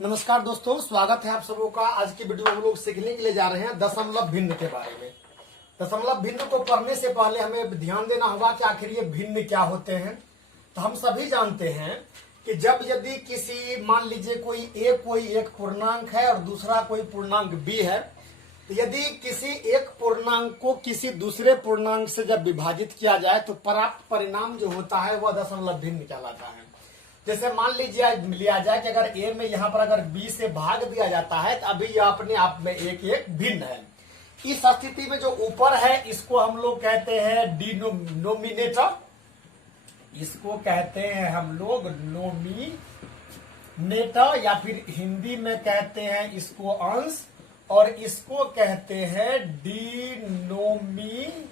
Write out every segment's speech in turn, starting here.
नमस्कार दोस्तों, स्वागत है आप सबों का। आज की वीडियो में हम लोग सीखने के लिए जा रहे हैं दशमलव भिन्न के बारे में। दशमलव भिन्न को पढ़ने से पहले हमें ध्यान देना होगा कि आखिर ये भिन्न क्या होते हैं। तो हम सभी जानते हैं कि जब यदि किसी मान लीजिए कोई एक पूर्णांक है और दूसरा कोई पूर्णांक b है, तो यदि किसी एक पूर्णांक को किसी दूसरे पूर्णांक से जब विभाजित किया जाए तो प्राप्त परिणाम जो होता है वह दशमलव भिन्न कहलाता है। जैसे मान लीजिए लिया जाए कि अगर a में यहाँ पर अगर b से भाग दिया जाता है तो अभी यह अपने आप में एक एक भिन्न है। इस स्थिति में जो ऊपर है इसको हम लोग कहते हैं डिनोमिनेटर, इसको कहते हैं हम लोग नोमिनेटर, या फिर हिंदी में कहते हैं इसको अंश, और इसको कहते हैं डिनोमिनेटर,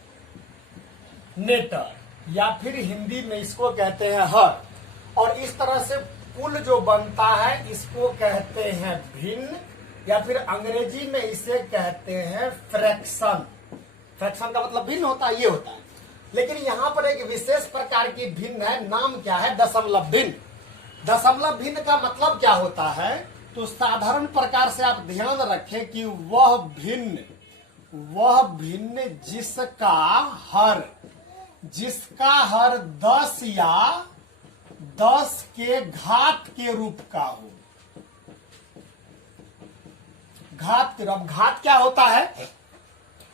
या फिर हिंदी में इसको कहते हैं हर। और इस तरह से कुल जो बनता है इसको कहते हैं भिन्न, या फिर अंग्रेजी में इसे कहते हैं फ्रैक्शन। फ्रैक्शन का मतलब भिन्न होता है, ये होता है। लेकिन यहाँ पर एक विशेष प्रकार की भिन्न है, नाम क्या है? दशमलव भिन्न। दशमलव भिन्न का मतलब क्या होता है? तो साधारण प्रकार से आप ध्यान रखें कि वह भिन्न जिसका हर 10 या 10 के घात के रूप का हो। अब घात क्या होता है?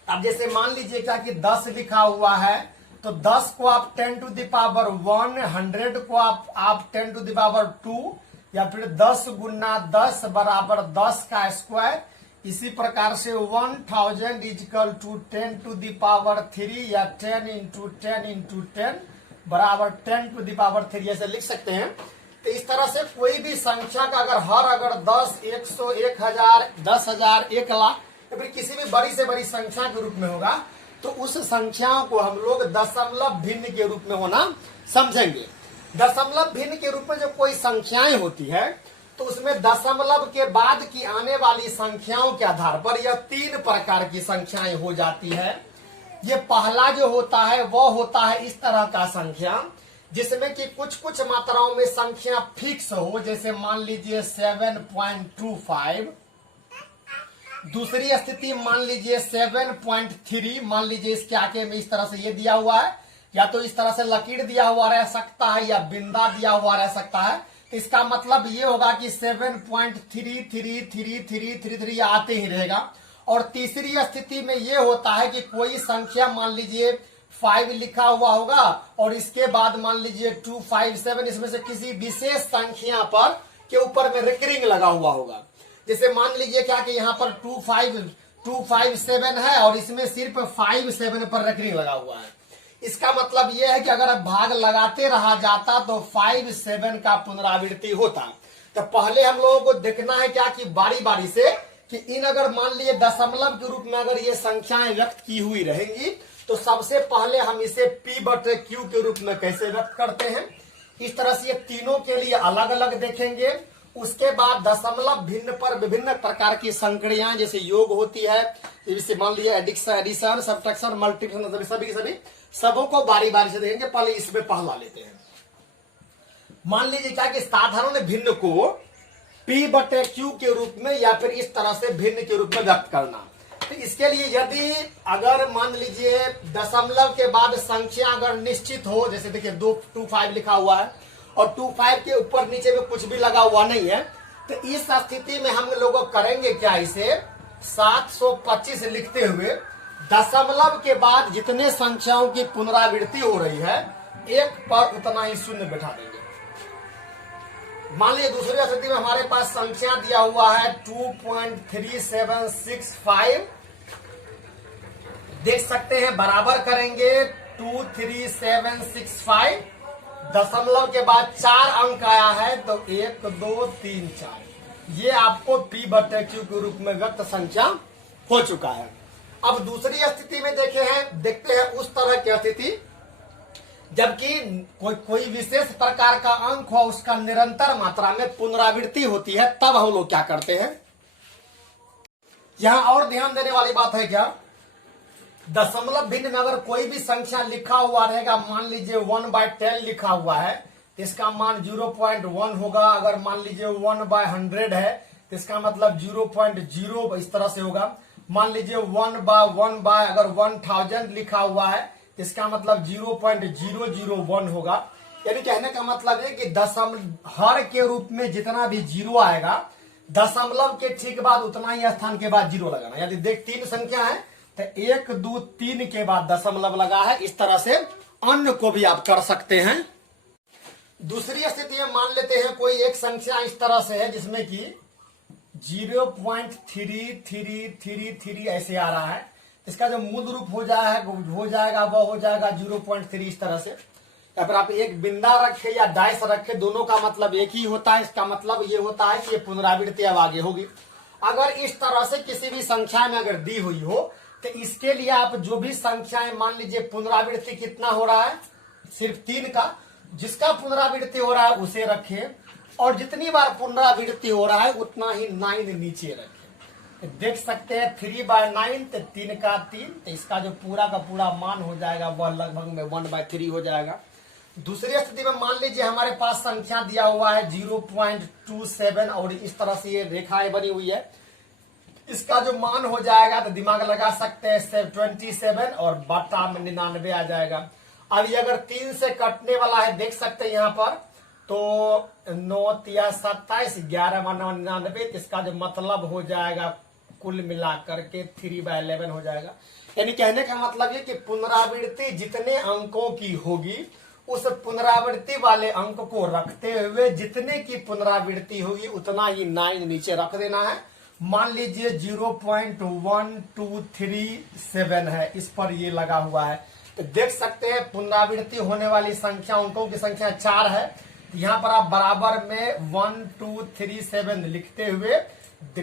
अब जैसे मान लीजिए क्या कि 10 लिखा हुआ है, तो 10 को आप 10 टू द पावर 1, 100 को आप 10 टू द पावर 2, या फिर 10 गुना 10 बराबर 10 का स्क्वायर। इसी प्रकार से 1000 equal to 10 to the power 3, या 10 इंटू 10 इंटू 10 बराबर 10 टू द पावर 3 ऐसे लिख सकते हैं। तो इस तरह से कोई भी संख्या का अगर 10, 100, 1000, 10,000, 1 लाख या फिर किसी भी बड़ी से बड़ी संख्या के रूप में होगा, तो उस संख्याओं को हम लोग दशमलव भिन्न के रूप में होना समझेंगे। दशमलव भिन्न के रूप में जो कोई संख्याएं होती है, तो उसमें दशमलव के बाद की आने वाली संख्याओं के आधार पर यह 3 प्रकार की संख्याएं हो जाती है। ये पहला जो होता है वह होता है इस तरह का संख्या जिसमें कि कुछ मात्राओं में संख्या फिक्स हो, जैसे मान लीजिए 7.25। दूसरी स्थिति मान लीजिए 7.3। मान लीजिए इसके आगे में इस तरह से ये दिया हुआ है, या तो इस तरह से लकीर दिया हुआ रह सकता है या बिंदा दिया हुआ रह सकता है। तो इसका मतलब ये होगा कि 7.333333 आते ही रहेगा। और तीसरी स्थिति में ये होता है कि कोई संख्या मान लीजिए 5 लिखा हुआ होगा और इसके बाद मान लीजिए 257, इसमें से किसी विशेष संख्या पर के ऊपर में रिकरिंग लगा हुआ होगा। जैसे मान लीजिए क्या कि यहाँ पर 257 है और इसमें सिर्फ 57 पर रिकरिंग लगा हुआ है। इसका मतलब यह है कि अगर भाग लगाते रहा जाता तो 57 का पुनरावृत्ति होता। तो पहले हम लोगों को देखना है क्या कि बारी बारी से कि इन अगर मान लीजिए दशमलव के रूप में अगर ये संख्याएं व्यक्त की हुई रहेंगी, तो सबसे पहले हम इसे P/Q के रूप में कैसे व्यक्त करते हैं। इस तरह से ये तीनों के लिए अलग अलग देखेंगे। उसके बाद दशमलव भिन्न पर विभिन्न प्रकार की संक्रियाएं जैसे योग होती है, जैसे मान लीजिए एडिशन, सब्ट्रैक्शन, मल्टीप्लिकेशन, सभी सबों को बारी बारी से देखेंगे। पहले इसमें पहला लेते हैं। मान लीजिए क्या कि साधारण भिन्न को P/Q के रूप में या फिर इस तरह से भिन्न के रूप में व्यक्त करना। तो इसके लिए यदि अगर मान लीजिए दशमलव के बाद संख्या अगर निश्चित हो, जैसे देखिए 225 लिखा हुआ है और 25 के ऊपर नीचे में कुछ भी लगा हुआ नहीं है, तो इस स्थिति में हम लोग करेंगे क्या, इसे 725 लिखते हुए दशमलव के बाद जितने संख्याओं की पुनरावृत्ति हो रही है एक पर उतना ही शून्य बैठा देंगे। मान लीजिए दूसरी स्थिति में हमारे पास संख्या दिया हुआ है 2.3765, देख सकते हैं बराबर करेंगे 23765, दशमलव के बाद 4 अंक आया है तो 1 2 3 4, ये आपको P/Q के रूप में व्यक्त संख्या हो चुका है। अब दूसरी स्थिति में देखते हैं उस तरह की स्थिति जबकि कोई विशेष प्रकार का अंक हो, उसका निरंतर मात्रा में पुनरावृत्ति होती है, तब हम लोग क्या करते हैं। यहां और ध्यान देने वाली बात है क्या, दशमलव भिन्न में अगर कोई भी संख्या लिखा हुआ रहेगा, मान लीजिए 1/10 लिखा हुआ है, इसका मान 0.1 होगा। अगर मान लीजिए 1/100 है तो इसका मतलब 0.0 इस तरह से होगा। मान लीजिए 1/1 अगर 1000 लिखा हुआ है तो इसका मतलब 0.001 होगा। यानी कहने का मतलब है कि दशमलव हर के रूप में जितना भी जीरो आएगा दशमलव के ठीक बाद उतना ही स्थान के बाद जीरो लगाना। यदि देख 3 संख्या है तो 1 2 3 के बाद दशमलव लगा है। इस तरह से अन्य को भी आप कर सकते हैं। दूसरी स्थिति में मान लेते हैं कोई एक संख्या इस तरह से है जिसमें कि 0.3333 ऐसे आ रहा है। इसका जो मूल रूप हो जाएगा वह हो जाएगा 0.3 इस तरह से। या फिर आप एक बिंदा रखे या डाइस रखे, दोनों का मतलब एक ही होता है। इसका मतलब ये होता है कि ये पुनरावृत्ति अब आगे होगी। अगर इस तरह से किसी भी संख्या में अगर दी हुई हो तो इसके लिए आप जो भी संख्याएं मान लीजिए पुनरावृत्ति कितना हो रहा है सिर्फ 3 का, जिसका पुनरावृत्ति हो रहा है उसे रखें और जितनी बार पुनरावृत्ति हो रहा है उतना ही 9 नीचे रखें। देख सकते हैं 3/9 तो 3 का 3, तो इसका जो पूरा का पूरा मान हो जाएगा वह लगभग में 1/3 हो जाएगा। दूसरी स्थिति में मान लीजिए हमारे पास संख्या दिया हुआ है 0.27 और इस तरह से ये रेखाएं बनी हुई है। इसका जो मान हो जाएगा तो दिमाग लगा सकते हैं 27 और बटा में 99 आ जाएगा। अब ये अगर 3 से कटने वाला है देख सकते हैं यहाँ पर, तो 9 3 27 11 99, इसका जो मतलब हो जाएगा कुल मिलाकर के 3/11 हो जाएगा। यानी कहने का मतलब ये कि पुनरावृत्ति जितने अंकों की होगी उस पुनरावृत्ति वाले अंक को रखते हुए जितने की पुनरावृत्ति होगी उतना ही 9 नीचे रख देना है। मान लीजिए 0.1237 है, इस पर ये लगा हुआ है। तो देख सकते हैं पुनरावृत्ति होने वाली संख्या अंकों की संख्या 4 है। यहाँ पर आप बराबर में 1237 लिखते हुए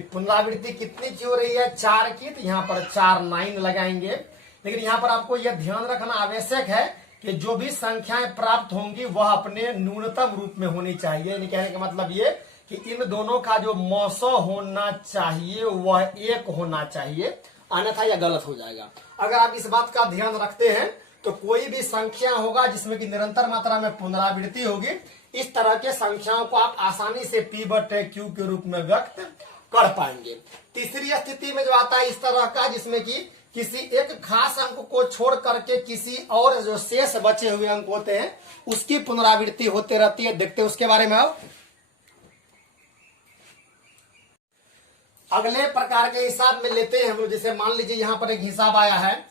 पुनरावृत्ति कितनी की हो रही है 4 की, तो यहाँ पर 4 9 लगाएंगे। लेकिन यहाँ पर आपको यह ध्यान रखना आवश्यक है कि जो भी संख्याएं प्राप्त होंगी वह अपने न्यूनतम रूप में होनी चाहिए। यानी कहने का मतलब ये कि इन दोनों का जो मौसो होना चाहिए वह 1 होना चाहिए, अन्यथा यह गलत हो जाएगा। अगर आप इस बात का ध्यान रखते हैं तो कोई भी संख्या होगा जिसमें कि निरंतर मात्रा में पुनरावृत्ति होगी, इस तरह के संख्याओं को आप आसानी से P/Q के रूप में व्यक्त कर पाएंगे। तीसरी स्थिति में जो आता है इस तरह का जिसमें कि किसी एक खास अंक को छोड़ करके किसी और जो शेष बचे हुए अंक होते हैं उसकी पुनरावृत्ति होते रहती है। देखते हैं उसके बारे में। अब अगले प्रकार के हिसाब में लेते हैं हम लोग। जैसे मान लीजिए यहाँ पर एक हिसाब आया है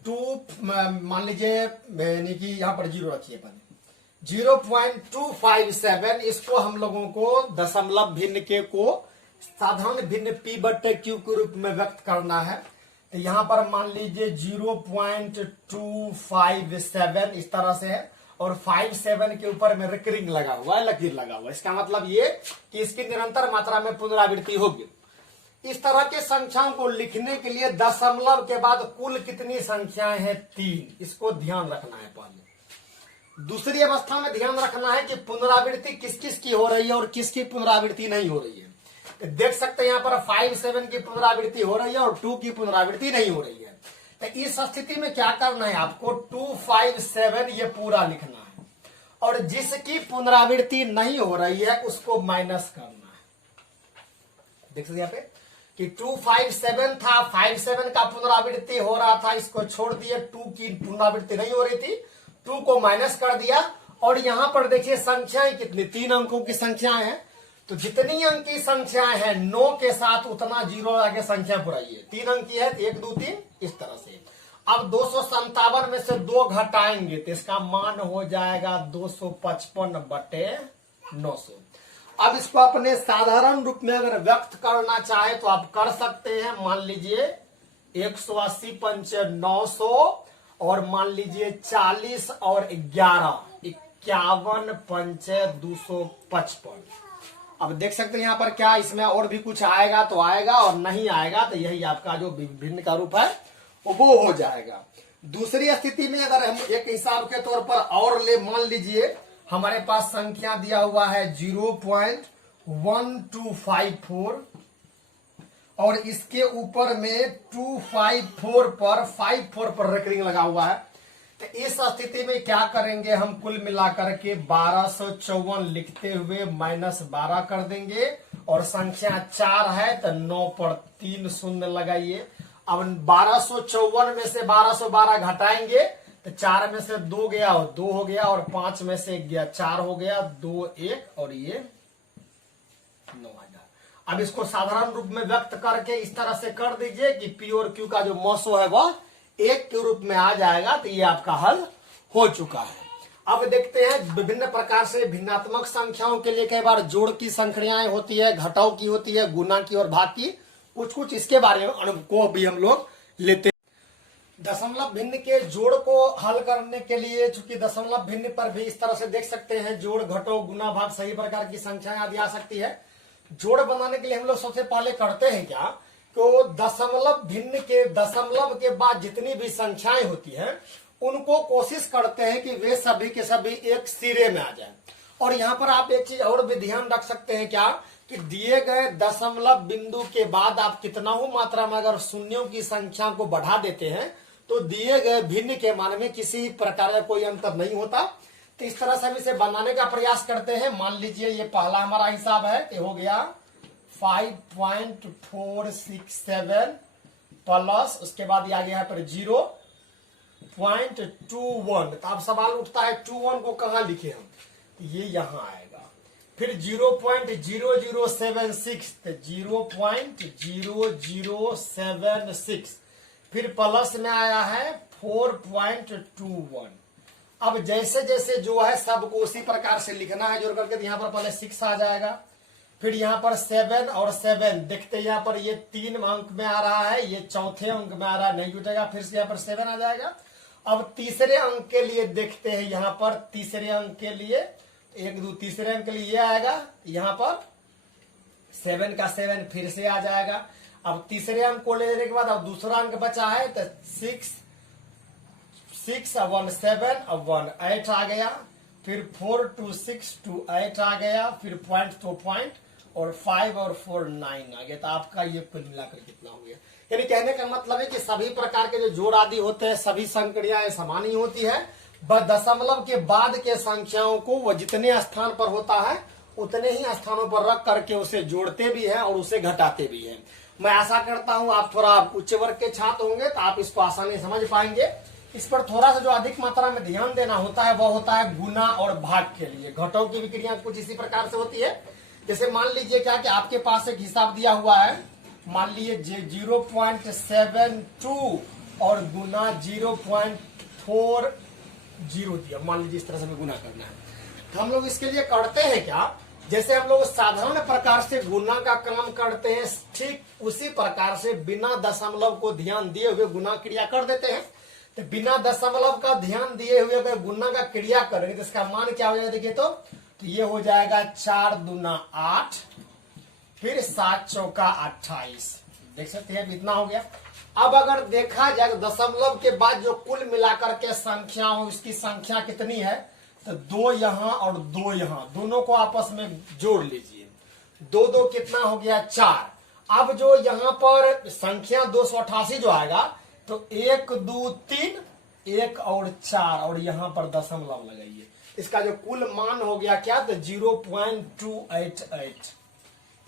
2, मान लीजिए यानी कि यहाँ पर 0 रखिए अपन 0.257, इसको हम लोगों को दशमलव भिन्न के को साधारण भिन्न P/Q के रूप में व्यक्त करना है। तो यहाँ पर मान लीजिए 0.257 इस तरह से है और 57 के ऊपर में रिकरिंग लगा हुआ है, लकीर लगा हुआ है। इसका मतलब ये कि इसकी निरंतर मात्रा में पुनरावृत्ति होगी। इस तरह के संख्याओं को लिखने के लिए दशमलव के बाद कुल कितनी संख्याएं हैं 3, इसको ध्यान रखना है। पहले दूसरी अवस्था में ध्यान रखना है कि पुनरावृत्ति किस किस की हो रही है और किसकी पुनरावृत्ति नहीं हो रही है। देख सकते हैं यहाँ पर 57 की पुनरावृत्ति हो रही है और 2 की पुनरावृत्ति नहीं हो रही है। तो इस स्थिति में क्या करना है आपको 257 ये पूरा लिखना है और जिसकी पुनरावृत्ति नहीं हो रही है उसको माइनस करना है। देख सकते यहाँ पे कि 257 था, 57 का पुनरावृत्ति हो रहा था, इसको छोड़ दिए, 2 की पुनरावृत्ति नहीं हो रही थी, 2 को माइनस कर दिया। और यहां पर देखिए संख्याएं कितनी 3 अंकों की संख्याएं हैं, तो जितनी अंक की संख्याएं हैं 9 के साथ उतना 0 आगे संख्या पुराइए। 3 अंक की है 1 2 3 इस तरह से। अब 257 में से 2 घटाएंगे तो इसका मान हो जाएगा 255/900। अब इसको अपने साधारण रूप में अगर व्यक्त करना चाहे तो आप कर सकते हैं। मान लीजिए 180 पंचे 900 और मान लीजिए 40 और 11 51 पंचे 255। अब देख सकते हैं यहाँ पर क्या इसमें और भी कुछ आएगा तो आएगा और नहीं आएगा तो यही आपका जो भिन्न का रूप है वो हो जाएगा। दूसरी स्थिति में अगर हम एक हिसाब के तौर पर और ले, मान लीजिए हमारे पास संख्या दिया हुआ है 0.1254 और इसके ऊपर में 254 पर 54 पर रेकरिंग लगा हुआ है। तो इस स्थिति में क्या करेंगे, हम कुल मिलाकर के 1254 लिखते हुए -12 कर देंगे, और संख्या 4 है तो 9 पर 3 शून्य लगाइए। अब 1254 में से 1212 घटाएंगे तो 4 में से 2 गया और 2 हो गया, और 5 में से 1 गया 4 हो गया, 2 1 और ये 9 आ गया। अब इसको साधारण रूप में व्यक्त करके इस तरह से कर दीजिए कि पी और क्यू का जो मौसो है वह 1 के रूप में आ जाएगा। तो ये आपका हल हो चुका है। अब देखते हैं विभिन्न प्रकार से भिन्नात्मक संख्याओं के लिए कई बार जोड़ की संख्याएं होती है, घटाव की होती है, गुना की और भाग की, कुछ इसके बारे में अनुभव को भी हम लोग लेते हैं। दशमलव भिन्न के जोड़ को हल करने के लिए, चूंकि दशमलव भिन्न पर भी इस तरह से देख सकते हैं, जोड़ घटाव गुना भाग सही प्रकार की संख्याएं आदि आ सकती है। जोड़ बनाने के लिए हम लोग सबसे पहले करते हैं क्या, तो दशमलव भिन्न के दशमलव के बाद जितनी भी संख्याएं होती हैं उनको कोशिश करते हैं कि वे सभी के सभी एक सिरे में आ जाए। और यहाँ पर आप एक चीज और भी ध्यान रख सकते हैं क्या, कि दिए गए दशमलव बिंदु के बाद आप कितना हो मात्रा में अगर शून्यों की संख्या को बढ़ा देते हैं तो दिए गए भिन्न के मान में किसी प्रकार का कोई अंतर नहीं होता। तो इस तरह से हम इसे बनाने का प्रयास करते हैं। मान लीजिए ये पहला हमारा हिसाब है, ये हो गया 5.467 प्लस, उसके बाद ये आ गया पर 0.21। तो अब सवाल उठता है 21 को कहां लिखे हम, ये यहां आएगा। फिर 0.0076, तो 0.0076, फिर प्लस में आया है 4.21। अब जैसे जैसे जो है सबको उसी प्रकार से लिखना है जोड़ करके, यहाँ पर पहले 6 आ जाएगा, फिर यहाँ पर 7 और 7 देखते हैं, यहाँ पर ये 3 अंक में आ रहा है, ये चौथे अंक में आ रहा है, नहीं जुटेगा, फिर से यहाँ पर 7 आ जाएगा। अब तीसरे अंक के लिए देखते हैं, यहाँ पर तीसरे अंक के लिए 1 2 तीसरे अंक के लिए ये आएगा, यहाँ पर 7 का 7 फिर से आ जाएगा। अब तीसरे अंक को लेने के बाद अब दूसरा अंक बचा है, तो 6 1 7 अब 1 8 आ गया, फिर 4 2 6 2 8 आ गया, फिर पॉइंट तो पॉइंट, और 5 और 4 9 आ गया। तो आपका ये कुल मिलाकर कितना हो गया, यानी कहने का मतलब है कि सभी प्रकार के जो जोड़ आदि होते हैं सभी संक्रियाएं समान ही होती है, बस दशमलव के बाद के संख्याओं को वह जितने स्थान पर होता है उतने ही स्थानों पर रख करके उसे जोड़ते भी हैं और उसे घटाते भी हैं। मैं आशा करता हूं आप थोड़ा उच्च वर्ग के छात्र होंगे तो आप इसको आसानी समझ पाएंगे। इस पर थोड़ा सा जो अधिक मात्रा में ध्यान देना होता है वह होता है गुना और भाग के लिए। घटाव की भी क्रिया कुछ इसी प्रकार से होती है। जैसे मान लीजिए क्या कि आपके पास एक हिसाब दिया हुआ है, मान लीजिए 0.72 और गुना 0.40 दिया, मान लीजिए इस तरह से हमें गुना करना है। तो हम लोग इसके लिए करते हैं क्या, जैसे हम लोग साधारण प्रकार से गुना का काम करते हैं ठीक उसी प्रकार से बिना दशमलव को ध्यान दिए हुए गुना क्रिया कर देते हैं। तो बिना दशमलव का ध्यान दिए हुए अगर गुना का क्रिया करेंगे तो इसका मान क्या हो जाएगा, देखिए तो ये हो जाएगा 4 दूना 8, फिर 7 चौका 28, देख सकते हैं इतना हो गया। अब अगर देखा जाए दशमलव के बाद जो कुल मिलाकर के संख्या हो, इसकी संख्या कितनी है, तो 2 यहां और 2 यहां, दोनों को आपस में जोड़ लीजिए, 2 2 कितना हो गया 4। अब जो यहां पर संख्या 288 जो आएगा तो 1 2 3 1 और 4 और यहां पर दशमलव लगाइए, इसका जो कुल मान हो गया क्या, तो 0.288।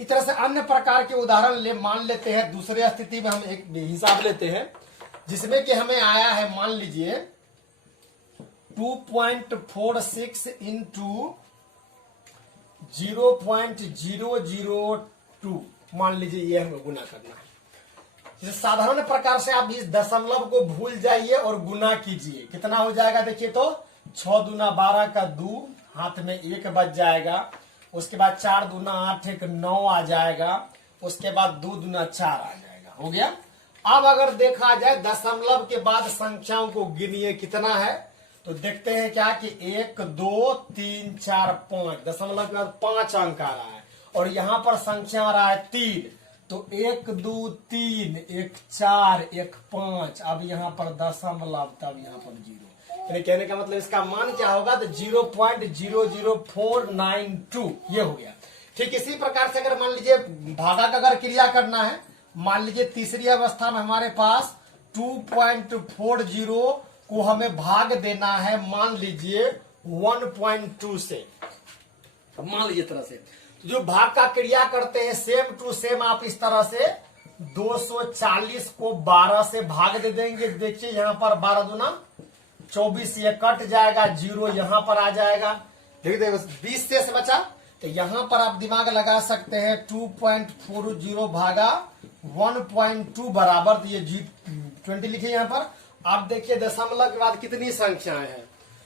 इस तरह से अन्य प्रकार के उदाहरण मान लेते हैं। दूसरे स्थिति में हम एक हिसाब लेते हैं जिसमें कि हमें आया है, मान लीजिए 2.46 इंटू 0.002, मान लीजिए ये हमें गुना करना है। जैसे साधारण प्रकार से आप इस दशमलव को भूल जाइए और गुना कीजिए, कितना हो जाएगा देखिए तो 6 दूना 12 का 2, हाथ में 1 बच जाएगा, उसके बाद 4 दूना 8 1 9 आ जाएगा, उसके बाद 2 दूना 4 आ जाएगा, हो गया। अब अगर देखा जाए दशमलव के बाद संख्याओं को गिनिए कितना है, तो देखते हैं क्या कि 1 2 3 4 5, दशमलव के बाद 5 अंक आ रहा है और यहां पर संख्या आ रहा है 3, तो 1 2 3 1 4 1 5, अब यहां पर दशमलव, तब यहां पर 0, यानी कहने का मतलब इसका मान क्या होगा, तो 0.00492 ये हो गया। ठीक इसी प्रकार से अगर मान लीजिए भागा का अगर क्रिया करना है, मान लीजिए तीसरी अवस्था में हमारे पास 2.40 को हमें भाग देना है, मान लीजिए 1.2 से, मान लीजिए तरह से। तो जो भाग का क्रिया करते हैं सेम टू सेम आप इस तरह से 240 को 12 से भाग दे देंगे। देखिए यहां पर 12 दूना 24, ये कट जाएगा, 0 यहां पर आ जाएगा। देखिए 20 शेष बचा। तो यहां पर आप दिमाग लगा सकते हैं 2.40 भागा 1.2 बराबर, तो ये 20 लिखे यहां पर। आप देखिए दशमलव के बाद कितनी संख्याएं हैं,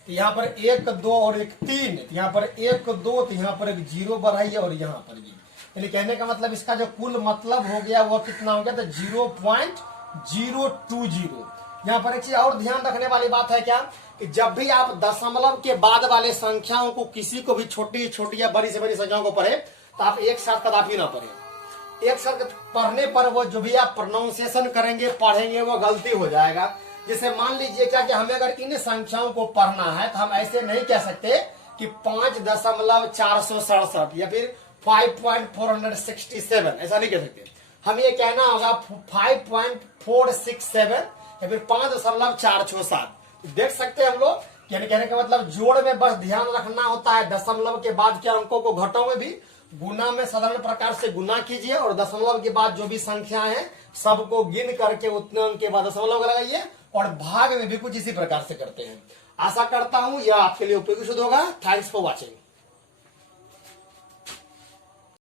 तो यहाँ पर 1 2 और 1 3, यहाँ पर 1 2, तो यहाँ पर एक 0 बढ़ाइए और यहाँ पर भी। यानी कहने का मतलब इसका जो कुल मतलब हो गया वो कितना हो गया, तो 0.020। यहाँ पर एक चीज और ध्यान रखने वाली बात है क्या, कि जब भी आप दशमलव के बाद वाले संख्याओं को, किसी को भी छोटी छोटी या बड़ी से बड़ी संख्याओं को पढ़े, तो आप एक साथ कदापि ना पढ़े। एक साथ पढ़ने पर वो जो भी आप प्रोनाउंसिएशन करेंगे, पढ़ेंगे, वो गलती हो जाएगा। जैसे मान लीजिए क्या कि हमें अगर इन संख्याओं को पढ़ना है तो हम ऐसे नहीं कह सकते कि 5.467 या फिर 5.467, ऐसा नहीं कह सकते। हम ये कहना होगा 5.467 या फिर 5.467। देख सकते हैं हम लोग, यानी कहने का मतलब जोड़ में बस ध्यान रखना होता है, दशमलव के बाद के अंकों को घटों में भी गुना में साधारण प्रकार से गुना कीजिए, और दशमलव के बाद जो भी संख्या है सबको गिन करके उतने अंक के बाद दशमलव लगाइए, और भाग में भी कुछ इसी प्रकार से करते हैं। आशा करता हूं यह आपके लिए उपयोगी सिद्ध होगा। Thanks for watching.